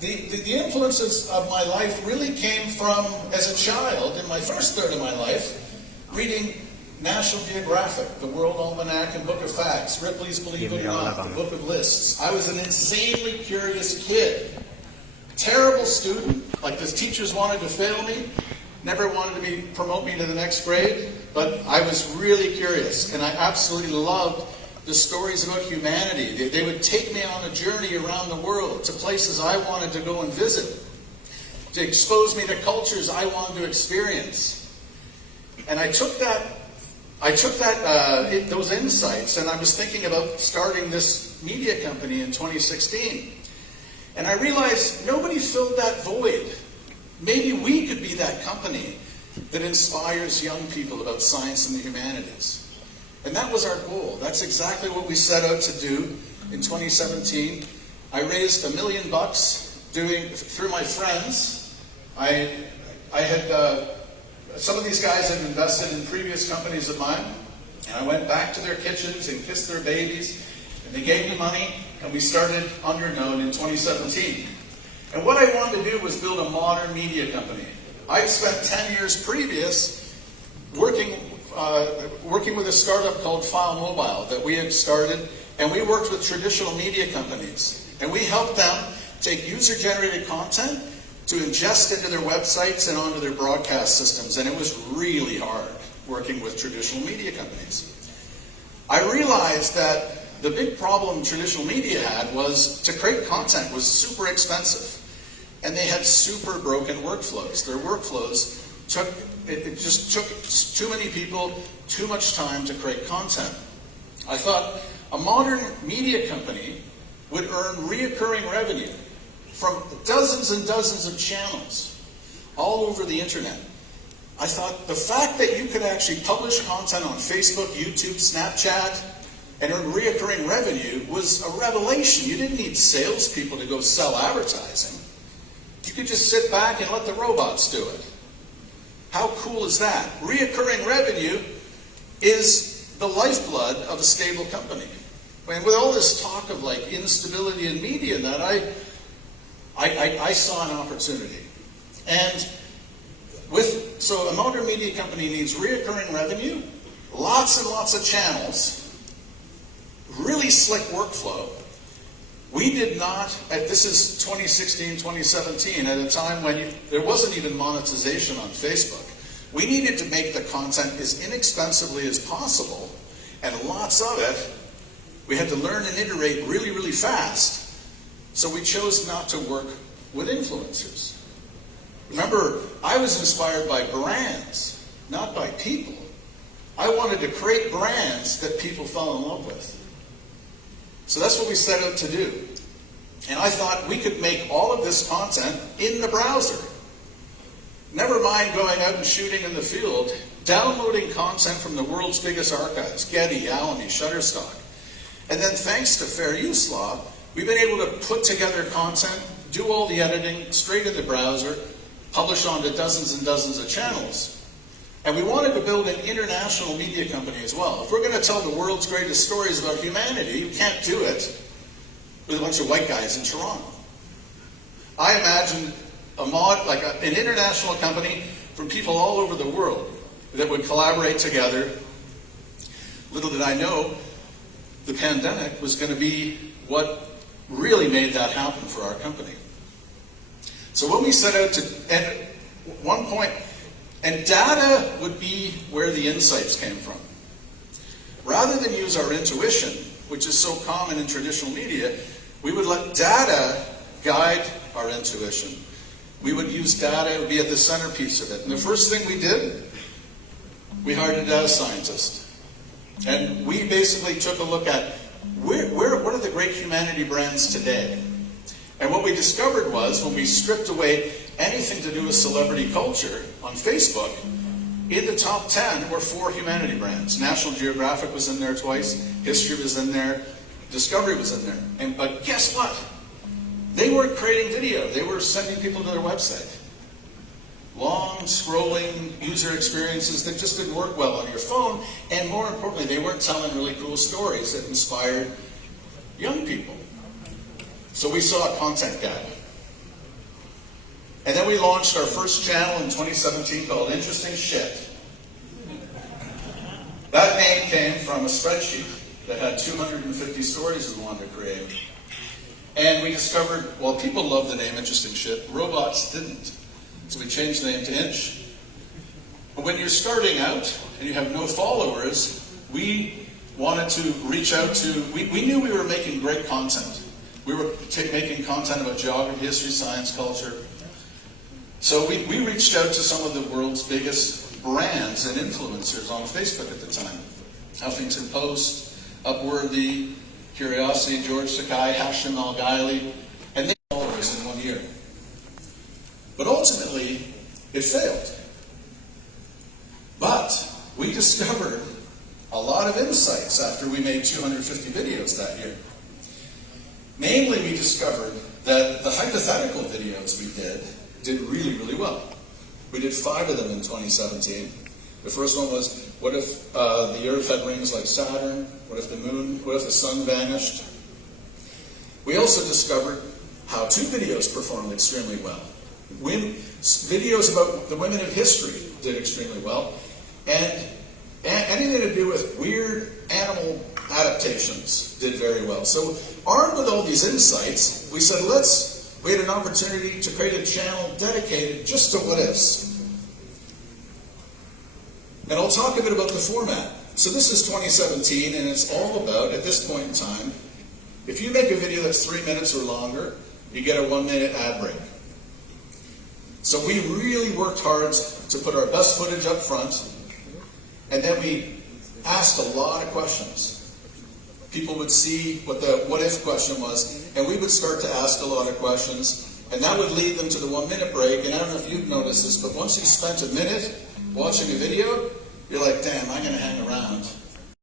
the influences of my life really came from, as a child, in my first third of my life, reading National Geographic, the World Almanac and Book of Facts, Ripley's Believe It or Not, the Book of Lists. I was an insanely curious kid. Terrible student, like the teachers wanted to fail me, never wanted to promote me to the next grade, but I was really curious, and I absolutely loved the stories about humanity. They would take me on a journey around the world to places I wanted to go and visit, to expose me to cultures I wanted to experience. And I took those insights, and I was thinking about starting this media company in 2016. And I realized nobody filled that void. Maybe we could be that company that inspires young people about science and the humanities. And that was our goal. That's exactly what we set out to do in 2017. I raised $1 million through my friends. I had some of these guys had invested in previous companies of mine, and I went back to their kitchens and kissed their babies, and they gave me money, and we started Underknown in 2017. And what I wanted to do was build a modern media company. I'd spent 10 years previous working with a startup called File Mobile that we had started, and we worked with traditional media companies. And we helped them take user-generated content to ingest into their websites and onto their broadcast systems. And it was really hard working with traditional media companies. I realized that the big problem traditional media had was to create content was super expensive. And they had super broken workflows. Their workflows just took too many people, too much time to create content. I thought a modern media company would earn reoccurring revenue from dozens and dozens of channels all over the internet. I thought the fact that you could actually publish content on Facebook, YouTube, Snapchat, and earn reoccurring revenue was a revelation. You didn't need salespeople to go sell advertising. You could just sit back and let the robots do it. How cool is that? Reoccurring revenue is the lifeblood of a stable company. And with all this talk of like instability in media and that, I saw an opportunity. And so a modern media company needs reoccurring revenue, lots and lots of channels, really slick workflow. We did not, this is 2016, 2017, at a time when there wasn't even monetization on Facebook. We needed to make the content as inexpensively as possible, and lots of it. We had to learn and iterate really, really fast. So we chose not to work with influencers. Remember, I was inspired by brands, not by people. I wanted to create brands that people fell in love with. So that's what we set out to do. And I thought we could make all of this content in the browser. Never mind going out and shooting in the field, downloading content from the world's biggest archives, Getty, Alamy, Shutterstock. And then thanks to fair use law, we've been able to put together content, do all the editing straight in the browser, publish onto dozens and dozens of channels. And we wanted to build an international media company as well. If we're going to tell the world's greatest stories about humanity, you can't do it with a bunch of white guys in Toronto. I imagined an international company from people all over the world that would collaborate together. Little did I know, the pandemic was going to be what really made that happen for our company. So when we set out to, at one point, and data would be where the insights came from. Rather than use our intuition, which is so common in traditional media, we would let data guide our intuition. We would use data, it would be at the centerpiece of it. And the first thing we did, we hired a data scientist. And we basically took a look at what are the great humanity brands today? And what we discovered was, when we stripped away anything to do with celebrity culture on Facebook, in the top 10 were 4 humanity brands. National Geographic was in there twice, History was in there, Discovery was in there. But guess what? They weren't creating video, they were sending people to their website. Long, scrolling user experiences that just didn't work well on your phone, and more importantly, they weren't telling really cool stories that inspired young people. So we saw a content gap. And then we launched our first channel in 2017 called Interesting Shit. That name came from a spreadsheet that had 250 stories we wanted to create. And we discovered, well, people love the name Interesting Shit, robots didn't. So we changed the name to Inch. But when you're starting out and you have no followers, we wanted to reach out to, we knew we were making great content. We were making content about geography, history, science, culture. So we reached out to some of the world's biggest brands and influencers on Facebook at the time. Huffington Post, Upworthy, Curiosity, George Sakai, Hashim Al-Ghaili, and they followers in 1 year. But ultimately, it failed. But we discovered a lot of insights after we made 250 videos that year. Mainly, we discovered that the hypothetical videos we did really, really well. We did 5 of them in 2017. The first one was, what if the Earth had rings like Saturn? What if the moon, what if the sun vanished? We also discovered how 2 videos performed extremely well. Videos about the women of history did extremely well. And anything to do with weird animal adaptations did very well. So armed with all these insights, we said, we had an opportunity to create a channel dedicated just to what ifs. And I'll talk a bit about the format. So this is 2017, and it's all about, at this point in time, if you make a video that's 3 minutes or longer, you get a 1-minute ad break. So we really worked hard to put our best footage up front, and then we asked a lot of questions. People would see what the what-if question was, and we would start to ask a lot of questions, and that would lead them to the 1-minute break. And I don't know if you've noticed this, but once you've spent a minute watching a video, you're like, damn, I'm going to hang around